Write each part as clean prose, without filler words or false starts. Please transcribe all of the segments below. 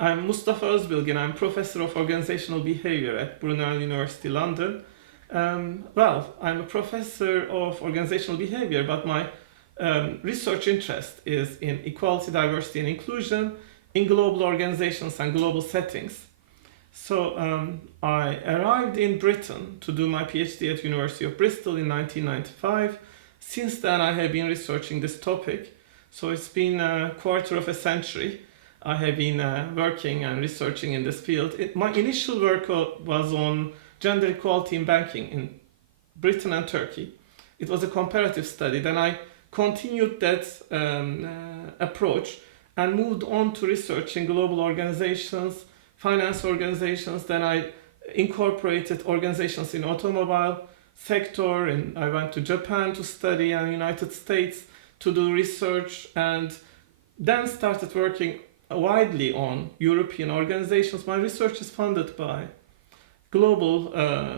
I'm Mustafa Özbilgin. I'm Professor of Organizational Behaviour at Brunel University, London. I'm a Professor of Organizational Behaviour, but my research interest is in equality, diversity and inclusion in global organizations and global settings. So I arrived in Britain to do my PhD at University of Bristol in 1995. Since then I have been researching this topic. So it's been a quarter of a century I have been working and researching in this field. My initial work was on gender equality in banking in Britain and Turkey. It was a comparative study. Then I continued that approach and moved on to research in global organizations, finance organizations. Then I incorporated organizations in automobile sector, and I went to Japan to study and United States to do research, and then started working widely on European organizations. My research is funded by global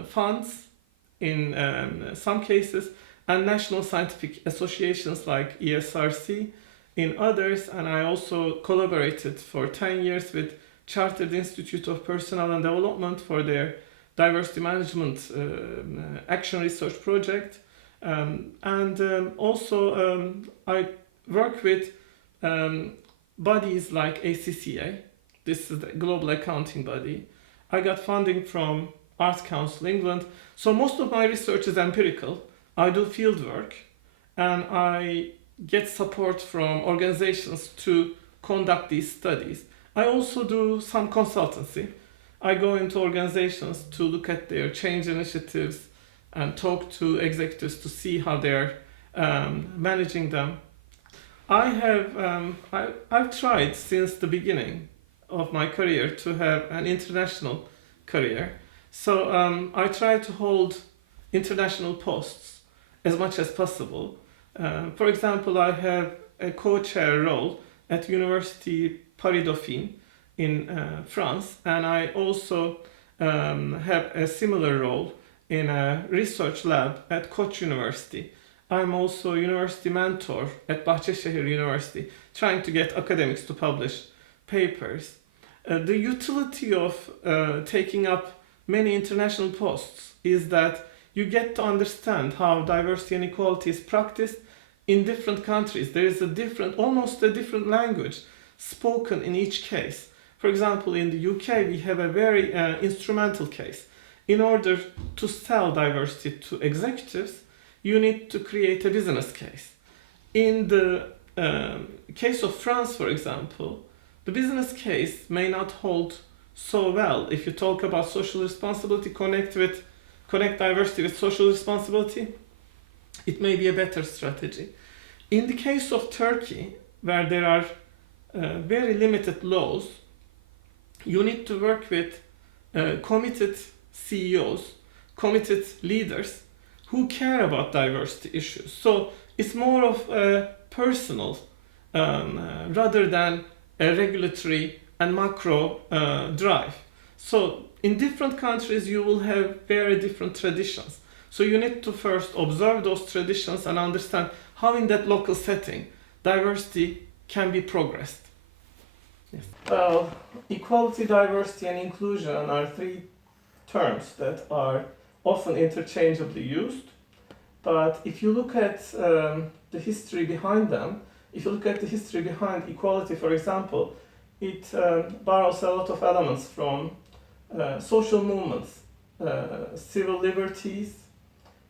funds in some cases, and national scientific associations like ESRC in others, and I also collaborated for 10 years with Chartered Institute of Personnel and Development for their diversity management action research project, also I work with bodies like ACCA. This is the global accounting body. I got funding from Arts Council England. So most of my research is empirical. I do field work and I get support from organizations to conduct these studies. I also do some consultancy. I go into organizations to look at their change initiatives and talk to executives to see how they're managing them. I've tried since the beginning of my career to have an international career. So I try to hold international posts as much as possible. For example, I have a co-chair role at Université Dauphine in France, and I also have a similar role in a research lab at Koç University. I'm also a university mentor at Bahçeşehir University, trying to get academics to publish papers. The utility of taking up many international posts is that you get to understand how diversity and equality is practiced in different countries. There is almost a different language spoken in each case. For example, in the UK, we have a very instrumental case. In order to sell diversity to executives, you need to create a business case. In the case of France, for example, the business case may not hold so well. If you talk about social responsibility, connect diversity with social responsibility, it may be a better strategy. In the case of Turkey, where there are very limited laws, you need to work with committed CEOs, committed leaders who care about diversity issues. So it's more of a personal rather than a regulatory and macro drive. So in different countries you will have very different traditions. So you need to first observe those traditions and understand how in that local setting diversity can be progressed. Yes. Well, equality, diversity and inclusion are three terms that are often interchangeably used, but if you look at the history behind them, if you look at the history behind equality, for example, it borrows a lot of elements from social movements, civil liberties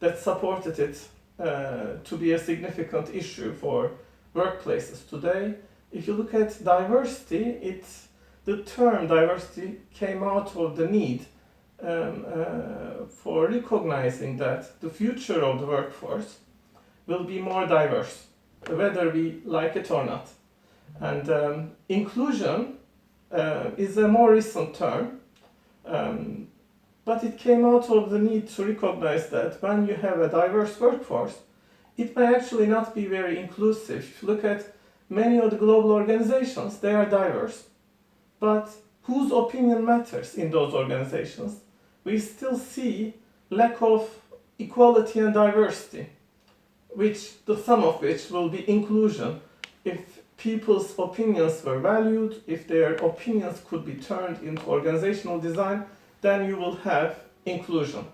that supported it to be a significant issue for workplaces today. If you look at diversity, the term diversity came out of the need for recognizing that the future of the workforce will be more diverse, whether we like it or not. And inclusion is a more recent term, but it came out of the need to recognize that when you have a diverse workforce, it may actually not be very inclusive. If you look at many of the global organizations, they are diverse, but whose opinion matters in those organizations? We still see lack of equality and diversity, the sum of which will be inclusion. If people's opinions were valued, if their opinions could be turned into organizational design, then you will have inclusion.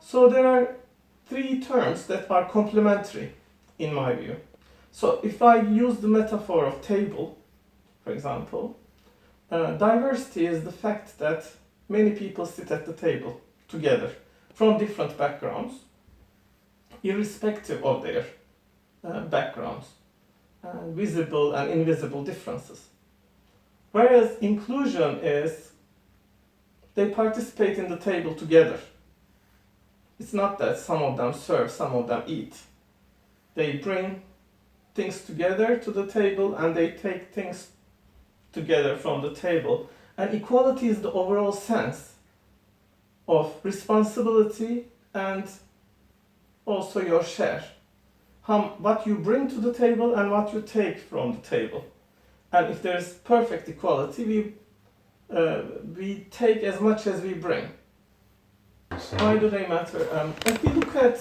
So there are three terms that are complementary in my view. So if I use the metaphor of table, for example, diversity is the fact that many people sit at the table together from different backgrounds, irrespective of their backgrounds, visible and invisible differences. Whereas inclusion is they participate in the table together. It's not that some of them serve, some of them eat. They bring things together to the table and they take things together from the table. And equality is the overall sense of responsibility and also your share. What you bring to the table and what you take from the table. And if there's perfect equality, we take as much as we bring. Why do they matter? If we look at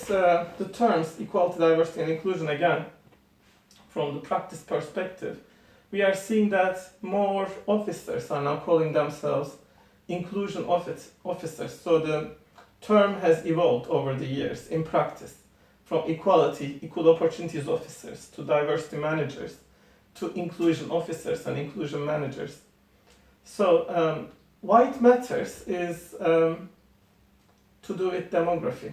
the terms equality, diversity, and inclusion again, from the practice perspective, we are seeing that more officers are now calling themselves inclusion officers. So the term has evolved over the years in practice, from equality, equal opportunities officers, to diversity managers, to inclusion officers and inclusion managers. So why it matters is to do with demography.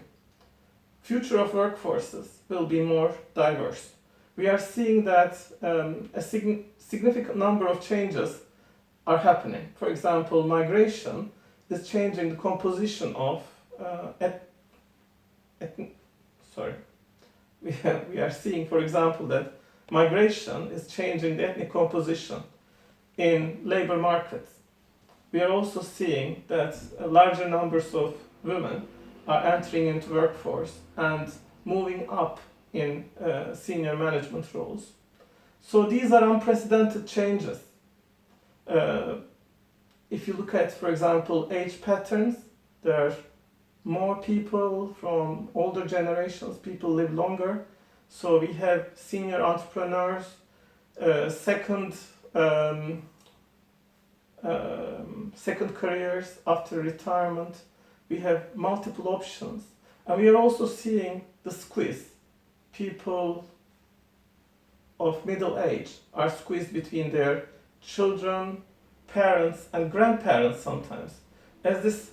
Future of workforces will be more diverse. We are seeing that a significant number of changes are happening. For example, migration is changing the composition of we are seeing, for example, that migration is changing the ethnic composition in labor markets. We are also seeing that larger numbers of women are entering into workforce and moving up in senior management roles. So these are unprecedented changes. If you look at, for example, age patterns, there are more people from older generations, people live longer. So we have senior entrepreneurs, second careers after retirement. We have multiple options. And we are also seeing the squeeze. People of middle age are squeezed between their children, parents, and grandparents sometimes. As this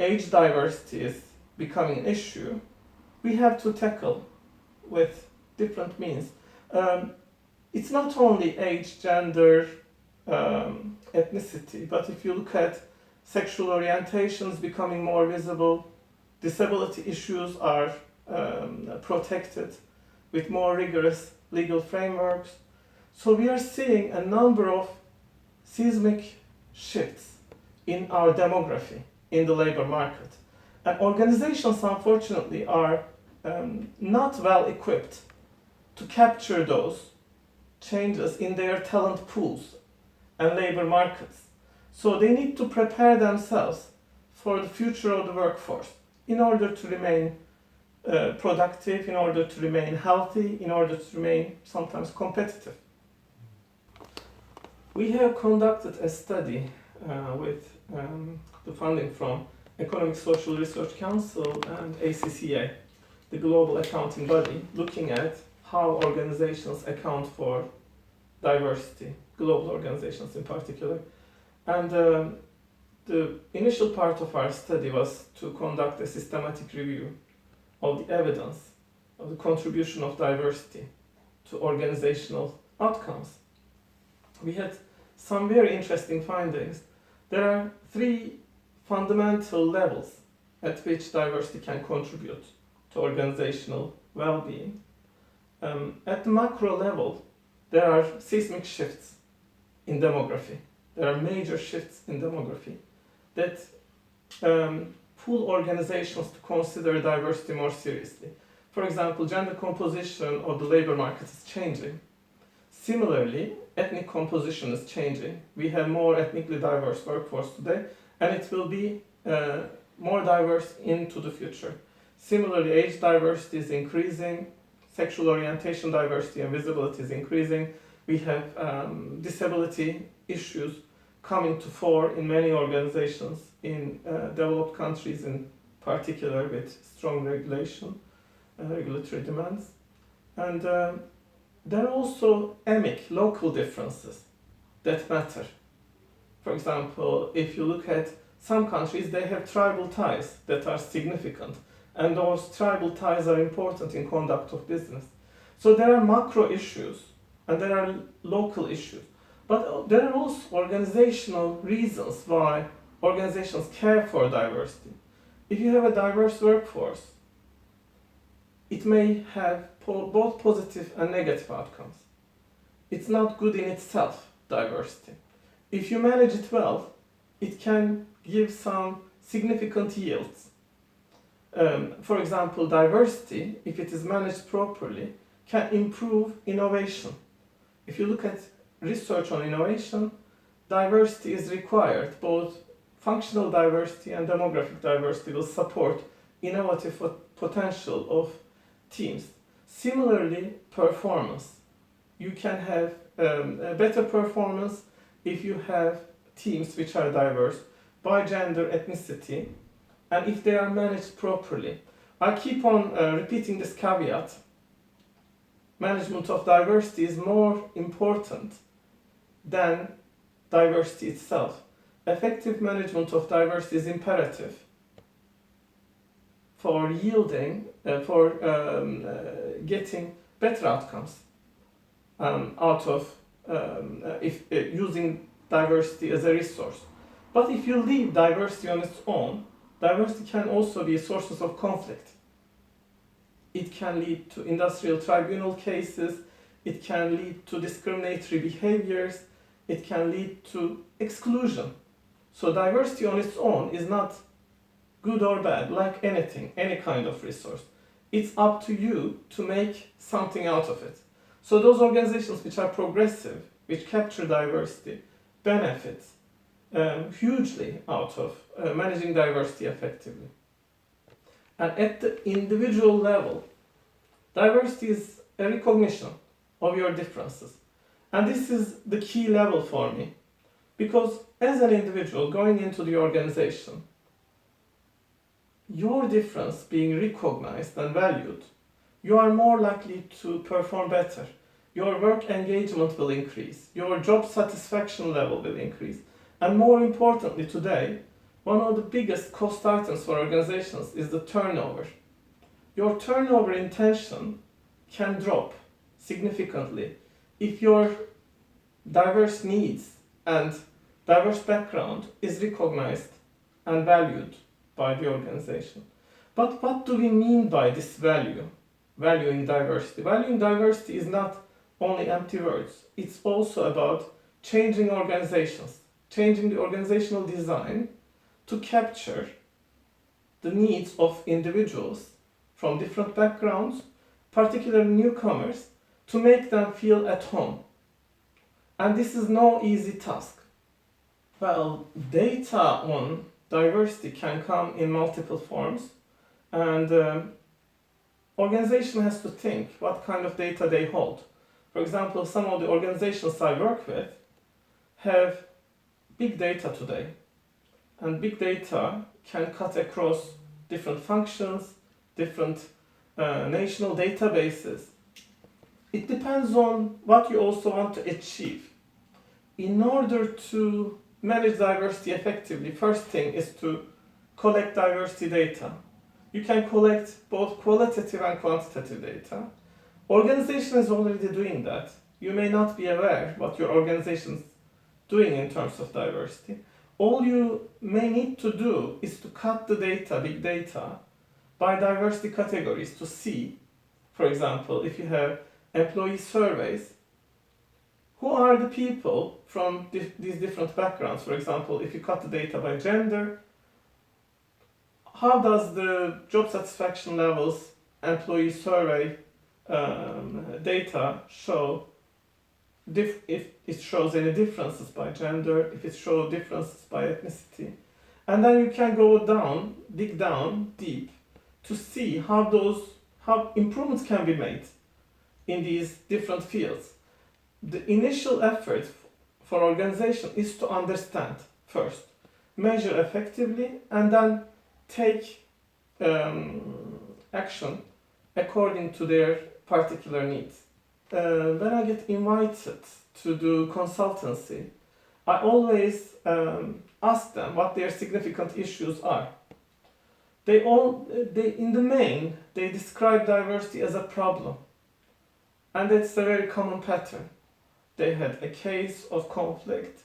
age diversity is becoming an issue, we have to tackle with different means. It's not only age, gender, ethnicity, but if you look at sexual orientations becoming more visible, disability issues are protected with more rigorous legal frameworks. So we are seeing a number of seismic shifts in our demography in the labor market. And organizations, unfortunately, are not well equipped to capture those changes in their talent pools and labor markets. So they need to prepare themselves for the future of the workforce in order to remain productive, in order to remain healthy, in order to remain sometimes competitive. We have conducted a study with the funding from Economic Social Research Council and ACCA, the global accounting body, looking at how organizations account for diversity, global organizations in particular. And the initial part of our study was to conduct a systematic review of the evidence of the contribution of diversity to organizational outcomes. We had some very interesting findings. There are three fundamental levels at which diversity can contribute to organizational well-being. At the macro level, there are seismic shifts in demography. There are major shifts in demography that pull organizations to consider diversity more seriously. For example, gender composition of the labor market is changing. Similarly, ethnic composition is changing. We have more ethnically diverse workforce today, and it will be more diverse into the future. Similarly, age diversity is increasing, sexual orientation diversity and visibility is increasing. We have disability issues coming to fore in many organizations in developed countries in particular with strong regulation, regulatory demands. And there are also emic, local differences that matter. For example, if you look at some countries, they have tribal ties that are significant, and those tribal ties are important in conduct of business. So there are macro issues and there are local issues, but there are also organizational reasons why organizations care for diversity. If you have a diverse workforce, it may have both positive and negative outcomes. It's not good in itself, diversity. If you manage it well, it can give some significant yields. For example, diversity, if it is managed properly, can improve innovation. If you look at research on innovation, diversity is required. Both functional diversity and demographic diversity will support innovative potential of teams. Similarly, performance. You can have a better performance if you have teams which are diverse by gender, ethnicity, and if they are managed properly. I keep on repeating this caveat. Management of diversity is more important than diversity itself. Effective management of diversity is imperative for yielding, getting better outcomes out of using diversity as a resource. But if you leave diversity on its own, diversity can also be sources of conflict. It can lead to industrial tribunal cases, it can lead to discriminatory behaviors, it can lead to exclusion. So diversity on its own is not good or bad, like anything, any kind of resource. It's up to you to make something out of it. So those organizations which are progressive, which capture diversity, benefit hugely out of managing diversity effectively. And at the individual level, diversity is a recognition of your differences. And this is the key level for me. Because as an individual going into the organization, your difference being recognized and valued, you are more likely to perform better. Your work engagement will increase. Your job satisfaction level will increase. And more importantly today, one of the biggest cost items for organizations is the turnover. Your turnover intention can drop significantly if your diverse needs and diverse background is recognized and valued by the organization. But what do we mean by this valuing diversity? Valuing diversity is not only empty words. It's also about changing organizations, changing the organizational design to capture the needs of individuals from different backgrounds, particularly newcomers, to make them feel at home. And this is no easy task. Well, data on diversity can come in multiple forms, and organization has to think what kind of data they hold. For example, some of the organizations I work with have big data today, and big data can cut across different functions, different national databases. It depends on what you also want to achieve. In order to manage diversity effectively, first thing is to collect diversity data. You can collect both qualitative and quantitative data. Organization is already doing that. You may not be aware what your organization is doing in terms of diversity. All you may need to do is to cut the data, big data, by diversity categories to see, for example, if you have employee surveys, who are the people from these different backgrounds? For example, if you cut the data by gender, how does the job satisfaction levels employee survey data show, if it shows any differences by gender, if it shows differences by ethnicity. And then you can go down, dig down deep to see how improvements can be made in these different fields. the initial effort for organization is to understand first, measure effectively, and then take action according to their particular needs. When I get invited to do consultancy, I always ask them what their significant issues are. In the main, they describe diversity as a problem. And it's a very common pattern. They had a case of conflict.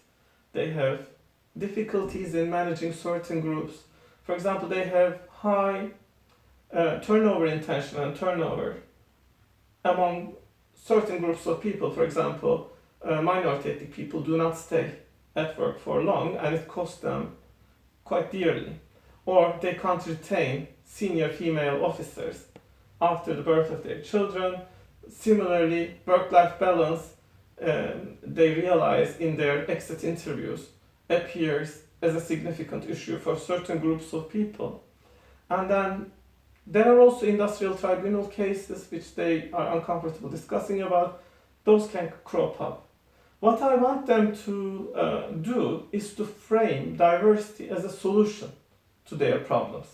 They have difficulties in managing certain groups. For example, they have high turnover intention and turnover among certain groups of people. For example, minority ethnic people do not stay at work for long, and it costs them quite dearly. Or they can't retain senior female officers after the birth of their children. Similarly, work-life balance, they realize in their exit interviews, appears as a significant issue for certain groups of people. And then there are also industrial tribunal cases which they are uncomfortable discussing about. Those can crop up. What I want them to do is to frame diversity as a solution to their problems.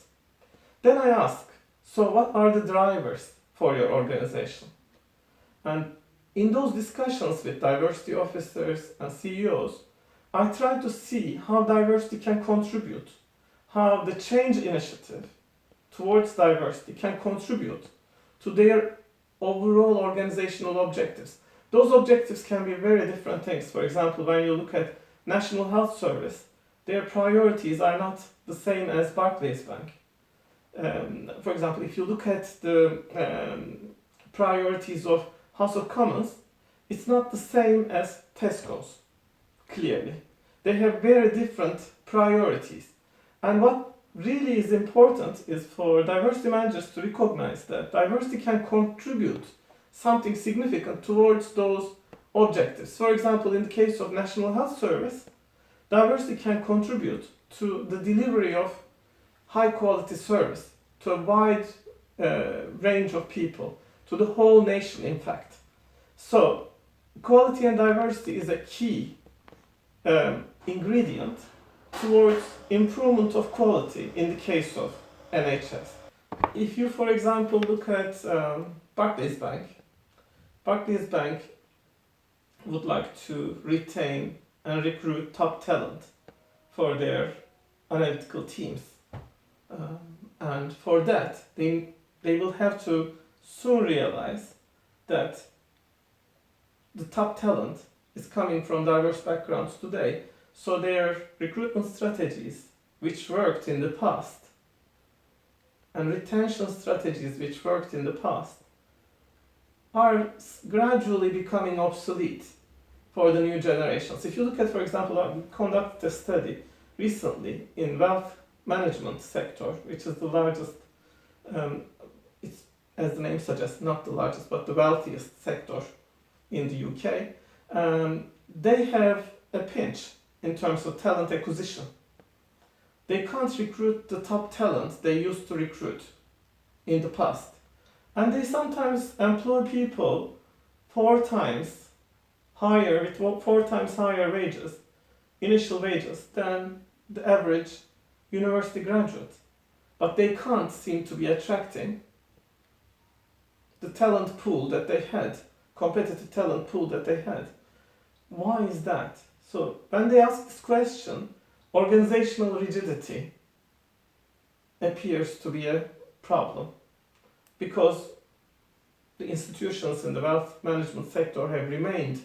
Then I ask, so what are the drivers for your organization? And in those discussions with diversity officers and CEOs, I try to see how diversity can contribute, how the change initiative towards diversity can contribute to their overall organizational objectives. Those objectives can be very different things. For example, when you look at National Health Service, their priorities are not the same as Barclays Bank. For example, if you look at the priorities of House of Commons, it's not the same as Tesco's, clearly. They have very different priorities. And what really is important is for diversity managers to recognize that diversity can contribute something significant towards those objectives. For example, in the case of National Health Service, diversity can contribute to the delivery of high quality service to a wide range of people, to the whole nation in fact. So equality and diversity is a key ingredient towards improvement of quality in the case of NHS. If you, for example, look at Barclays Bank would like to retain and recruit top talent for their analytical teams. And for that, they will have to soon realize that the top talent is coming from diverse backgrounds today. So their recruitment strategies, which worked in the past, and retention strategies which worked in the past, are gradually becoming obsolete for the new generations. If you look at, for example, I conducted a study recently in wealth management sector, which is the largest, it's, as the name suggests, not the largest, but the wealthiest sector in the UK. They have a pinch in terms of talent acquisition. They can't recruit the top talent they used to recruit in the past. And they sometimes employ people 4 times higher, with 4 times higher wages, initial wages, than the average university graduate. But they can't seem to be attracting the talent pool that they had, competitive talent pool that they had. Why is that? So when they ask this question, organizational rigidity appears to be a problem, because the institutions in the wealth management sector have remained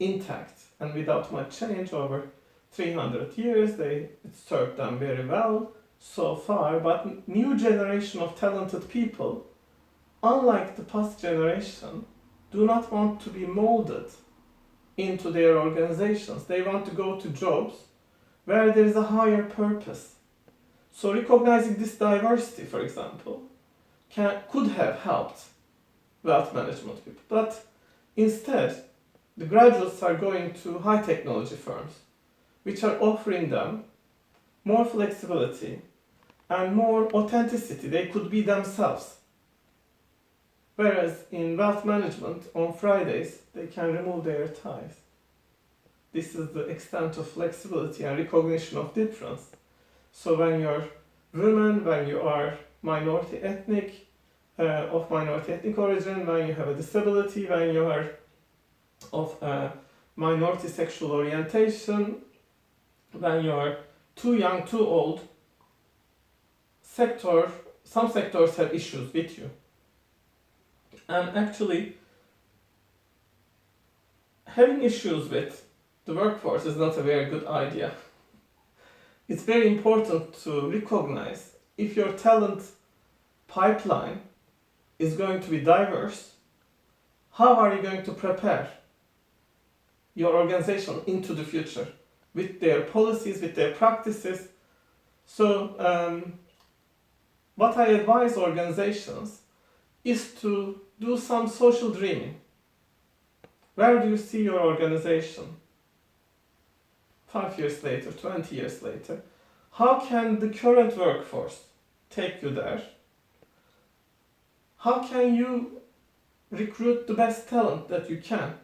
intact and without much change over 300 years. It served them very well so far, but new generation of talented people, unlike the past generation, do not want to be molded into their organizations. They want to go to jobs where there is a higher purpose. So recognizing this diversity, for example, could have helped wealth management people. But instead, the graduates are going to high technology firms, which are offering them more flexibility and more authenticity. They could be themselves. Whereas in wealth management, on Fridays, they can remove their ties. This is the extent of flexibility and recognition of difference. So when you're women, when you are minority ethnic, of minority ethnic origin, when you have a disability, when you are of minority sexual orientation, when you are too young, too old, some sectors have issues with you. And actually, having issues with the workforce is not a very good idea. It's very important to recognize if your talent pipeline is going to be diverse, how are you going to prepare your organization into the future with their policies, with their practices? So what I advise organizations is to do some social dreaming. Where do you see your organization 5 years later, 20 years later? How can the current workforce take you there? How can you recruit the best talent that you can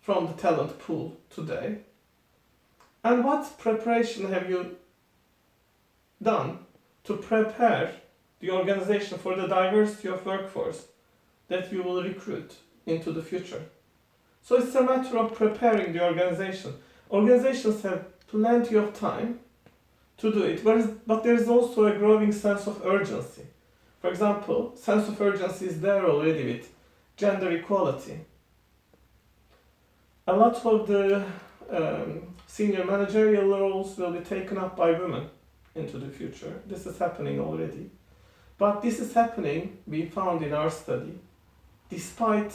from the talent pool today? And what preparation have you done to prepare the organization for the diversity of workforce that you will recruit into the future? So it's a matter of preparing the organization. Organizations have plenty of time to do it, but there is also a growing sense of urgency. For example, sense of urgency is there already with gender equality. A lot of the senior managerial roles will be taken up by women into the future. This is happening already. But this is happening, we found in our study, despite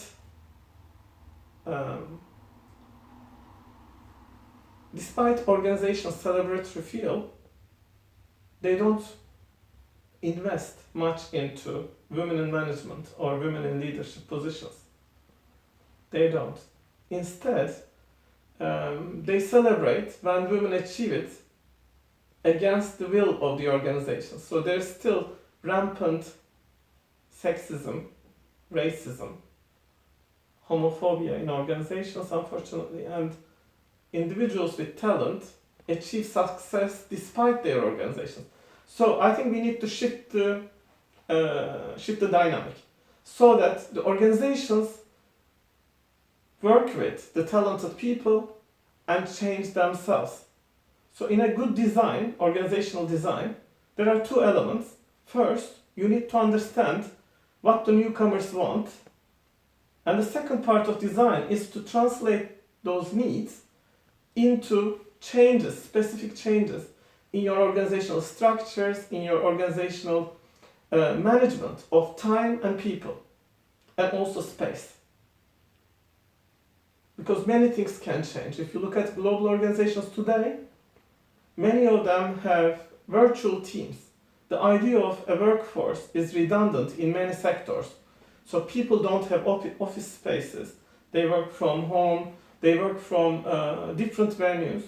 organizations' celebratory feel, they don't invest much into women in management or women in leadership positions. They don't. Instead, they celebrate when women achieve it against the will of the organization. So there's still rampant sexism, racism, homophobia in organizations, unfortunately, and individuals with talent achieve success despite their organizations. So I think we need to shift the dynamic so that the organizations work with the talented people and change themselves. So in a good design, organizational design, there are two elements. First, you need to understand what the newcomers want. And the second part of design is to translate those needs into changes, specific changes in your organizational structures, in your organizational management of time and people, and also space. Because many things can change. If you look at global organizations today, many of them have virtual teams. The idea of a workforce is redundant in many sectors. So people don't have office spaces. They work from home. They work from different venues.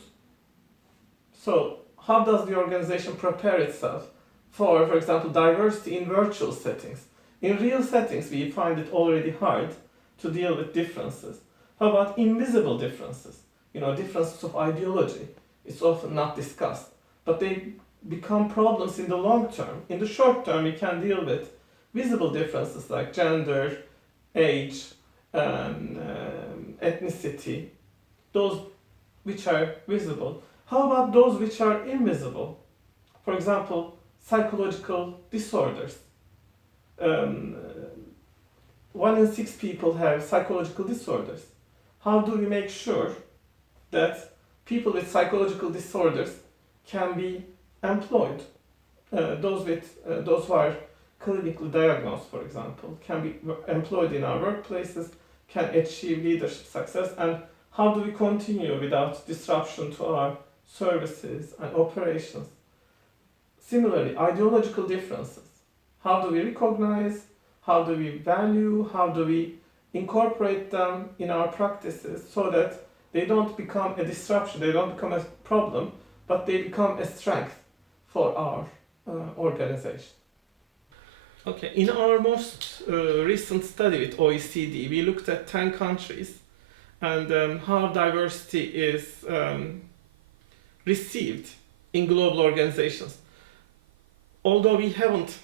So how does the organization prepare itself for example, diversity in virtual settings? In real settings, we find it already hard to deal with differences. How about invisible differences? Differences of ideology. It's often not discussed, but they become problems in the long term. In the short term, we can deal with visible differences like gender, age, ethnicity, those which are visible. How about those which are invisible? For example, psychological disorders. 1 in 6 people have psychological disorders. How do we make sure that people with psychological disorders can be employed? Those who are clinically diagnosed, for example, can be employed in our workplaces, can achieve leadership success, and how do we continue without disruption to our services and operations? Similarly, ideological differences. How do we recognize? How do we value? How do we incorporate them in our practices so that they don't become a disruption, they don't become a problem, but they become a strength for our organization? Okay, in our most recent study with OECD, we looked at 10 countries and how diversity is received in global organizations. Although we haven't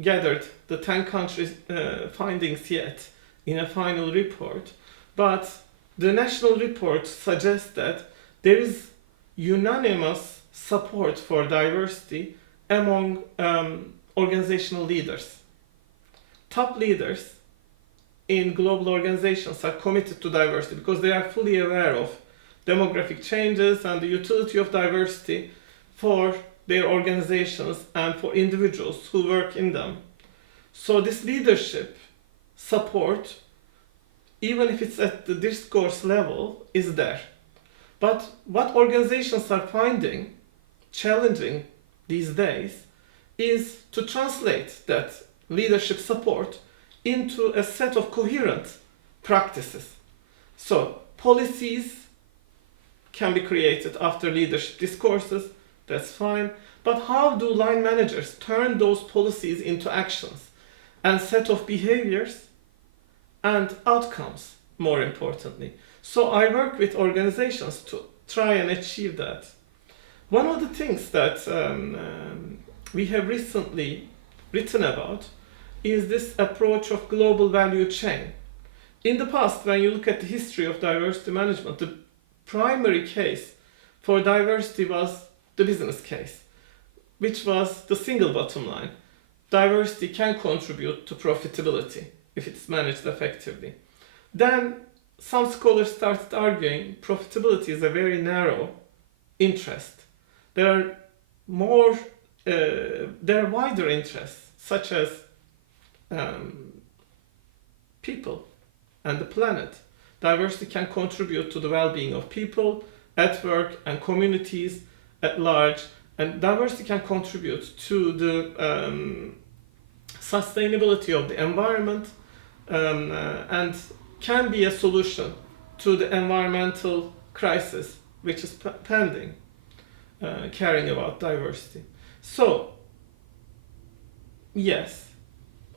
gathered the 10 countries' findings yet in a final report, but the national report suggests that there is unanimous support for diversity among organizational leaders. Top leaders in global organizations are committed to diversity because they are fully aware of demographic changes and the utility of diversity for their organizations and for individuals who work in them. So this leadership support, even if it's at the discourse level, is there. But what organizations are finding challenging these days is to translate that leadership support into a set of coherent practices. So policies can be created after leadership discourses, that's fine. But how do line managers turn those policies into actions and set of behaviors and outcomes, more importantly? So I work with organizations to try and achieve that. One of the things that we have recently written about is this approach of global value chain. In the past, when you look at the history of diversity management, the primary case for diversity was the business case, which was the single bottom line. Diversity can contribute to profitability if it's managed effectively. Then some scholars started arguing profitability is a very narrow interest. There are wider interests, such as people and the planet. Diversity can contribute to the well-being of people at work and communities at large, and diversity can contribute to the sustainability of the environment and can be a solution to the environmental crisis which is pending, caring about diversity. So, yes,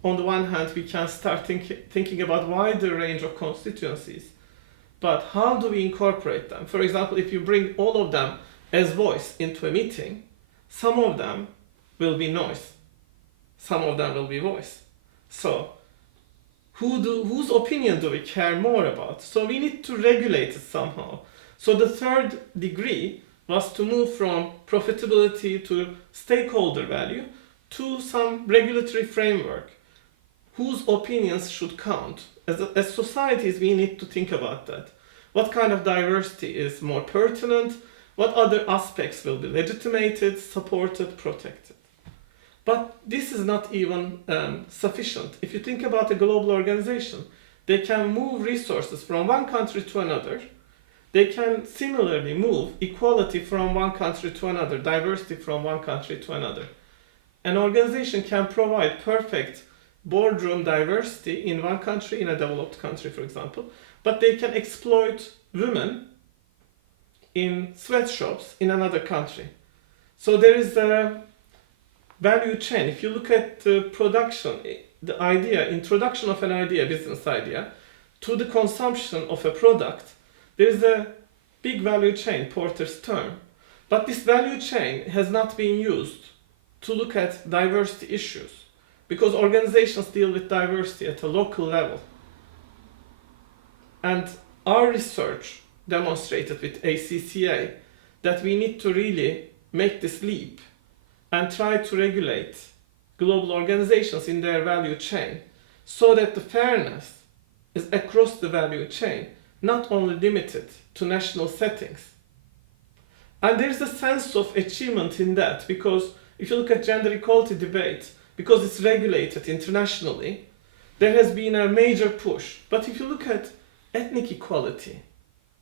on the one hand, we can start thinking about wider range of constituencies, but how do we incorporate them? For example, if you bring all of them as voice into a meeting, some of them will be noise, some of them will be voice. So, whose opinion do we care more about? So we need to regulate it somehow. So the third degree was to move from profitability to stakeholder value to some regulatory framework whose opinions should count. As societies, we need to think about that. What kind of diversity is more pertinent? What other aspects will be legitimated, supported, protected? But this is not even sufficient. If you think about a global organization, they can move resources from one country to another. They can similarly move equality from one country to another, diversity from one country to another. An organization can provide perfect boardroom diversity in one country, in a developed country, for example, but they can exploit women in sweatshops in another country. So there is a value chain. If you look at the production, the idea, introduction of an idea, business idea, to the consumption of a product, there is a big value chain, Porter's term. But this value chain has not been used to look at diversity issues, because organizations deal with diversity at a local level. And our research demonstrated with ACCA that we need to really make this leap and try to regulate global organizations in their value chain so that the fairness is across the value chain, not only limited to national settings. And there's a sense of achievement in that, because if you look at gender equality debate, because it's regulated internationally, there has been a major push. But if you look at ethnic equality,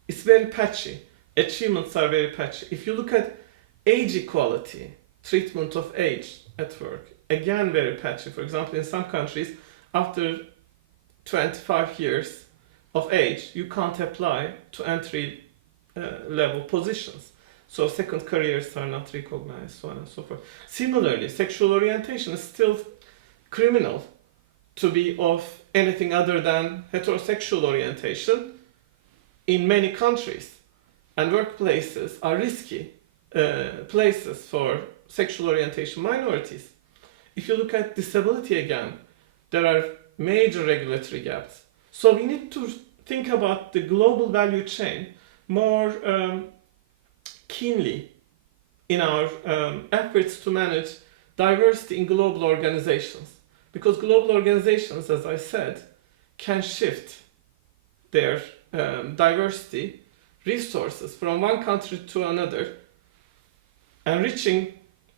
it's very patchy. Achievements are very patchy. If you look at age equality, treatment of age at work, again very patchy. For example, in some countries, after 25 years of age, you can't apply to entry level positions. So second careers are not recognized, so on and so forth. Similarly, sexual orientation is still criminal to be of anything other than heterosexual orientation in many countries. And workplaces are risky places for sexual orientation minorities. If you look at disability again, there are major regulatory gaps. So we need to think about the global value chain more keenly in our efforts to manage diversity in global organizations. Because global organizations, as I said, can shift their diversity resources from one country to another, enriching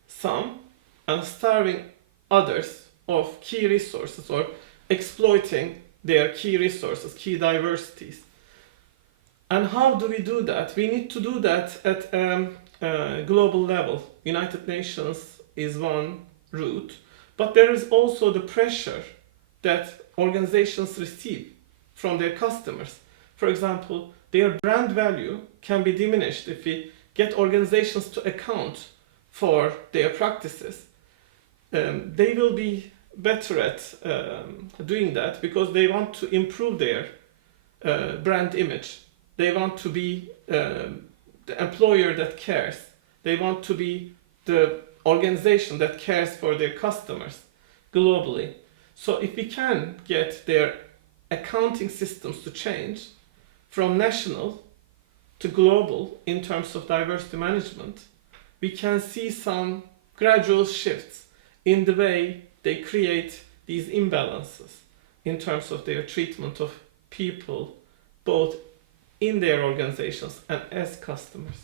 some and starving others of key resources, or exploiting their key resources, key diversities. And how do we do that? We need to do that at a global level. United Nations is one route, but there is also the pressure that organizations receive from their customers. For example, their brand value can be diminished if we get organizations to account for their practices. They will be better at doing that because they want to improve their brand image. They want to be the employer that cares. They want to be the organization that cares for their customers globally. So if we can get their accounting systems to change from national to global in terms of diversity management, we can see some gradual shifts in the way they create these imbalances in terms of their treatment of people, both in their organizations and as customers.